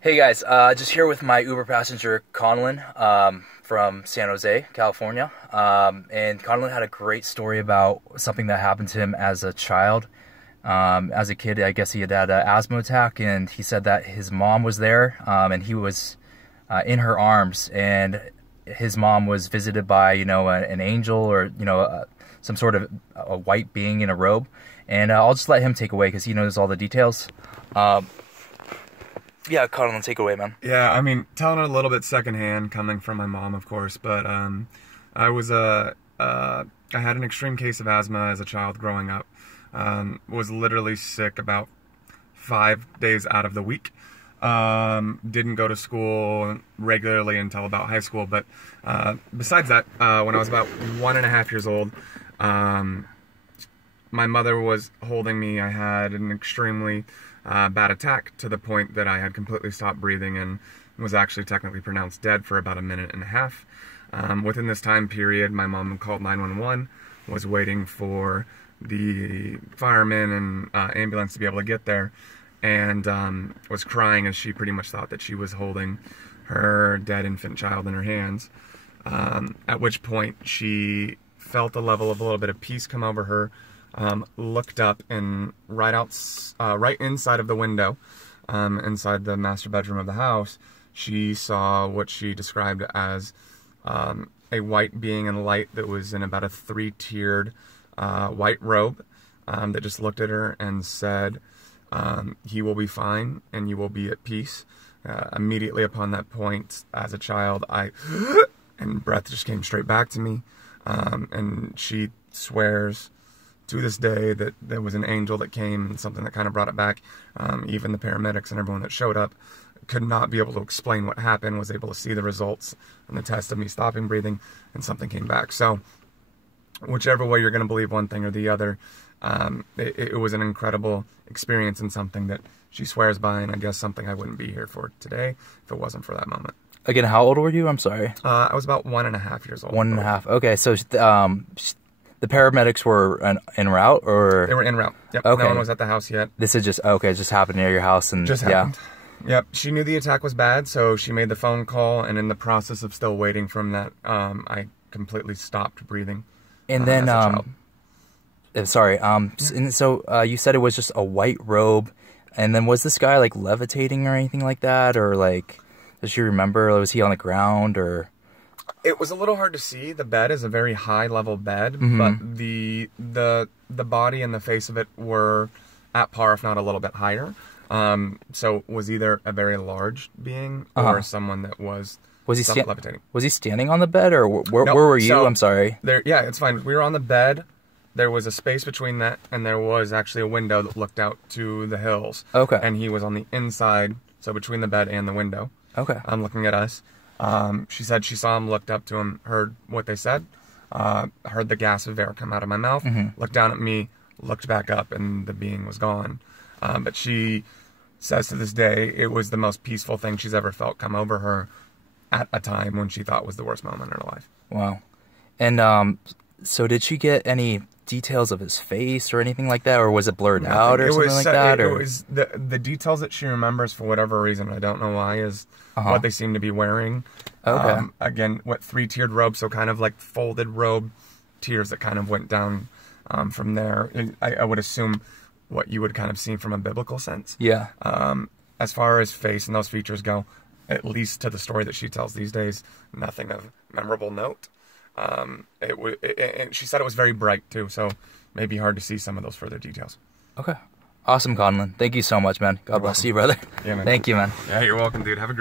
Hey guys, just here with my Uber passenger Conlin from San Jose, California. And Conlin had a great story about something that happened to him as a child. As a kid, I guess he had had an asthma attack, and he said that his mom was there, and he was in her arms, and his mom was visited by, an angel or, some sort of a white being in a robe. And I'll just let him take away because he knows all the details. Yeah, Conlin, take it away, man. Yeah, I mean, telling it a little bit secondhand, coming from my mom, of course, but I had an extreme case of asthma as a child growing up. Was literally sick about 5 days out of the week. Didn't go to school regularly until about high school, but besides that, when I was about 1.5 years old, my mother was holding me. I had an extremely bad attack to the point that I had completely stopped breathing and was actually technically pronounced dead for about 1.5 minutes. Within this time period, my mom called 911, was waiting for the firemen and ambulance to be able to get there, and was crying as she pretty much thought that she was holding her dead infant child in her hands. At which point she felt a level of a little bit of peace come over her. Looked up, and right inside of the window, inside the master bedroom of the house, she saw what she described as a white being in light that was in about a 3-tiered white robe, that just looked at her and said, "He will be fine and you will be at peace." Immediately upon that point, as a child, and breath just came straight back to me, and she swears to this day that there was an angel that came and something that kind of brought it back. Even the paramedics and everyone that showed up could not be able to explain what happened, was able to see the results and the test of me stopping breathing, and something came back. So whichever way you're going to believe one thing or the other, it was an incredible experience and something that she swears by, and I guess something I wouldn't be here for today if it wasn't for that moment. Again, how old were you? I'm sorry. I was about 1.5 years old. 1.5. Okay, so the paramedics were en route, or? They were en route. Yep. Okay. No one was at the house yet. This is just, okay, it just happened near your house, and just happened. Yep. She knew the attack was bad, so she made the phone call, and in the process of still waiting from that, I completely stopped breathing. And then, sorry, and so you said it was just a white robe, and then was this guy like levitating or anything like that, or like, does she remember? Was he on the ground, or? It was a little hard to see. The bed is a very high-level bed, but the body and the face of it were at par, if not a little bit higher. So it was either a very large being or someone that was levitating. Was he standing on the bed, or where were you? I'm sorry. Yeah, it's fine. We were on the bed. There was a space between that, and there was actually a window that looked out to the hills. Okay. And he was on the inside, so between the bed and the window. Okay. Looking at us. She said she saw him, looked up to him, heard what they said, heard the gasp of air come out of my mouth, looked down at me, looked back up, and the being was gone. But she says to this day it was the most peaceful thing she's ever felt come over her at a time when she thought was the worst moment in her life. Wow. And so did she get any details of his face or anything like that, or was it blurred out or something like that? It was the details that she remembers, for whatever reason, I don't know why, is what they seem to be wearing. Okay. Again, 3-tiered robe, so kind of like folded robe tiers that kind of went down from there. I would assume what you would kind of see from a biblical sense. Yeah. As far as face and those features go, at least to the story that she tells these days, nothing of memorable note. And she said it was very bright too, so maybe hard to see some of those further details. Okay. Awesome, Conlin. Thank you so much, man. God bless you, brother. Yeah, man. Thank you, man. Yeah, you're welcome, dude. Have a great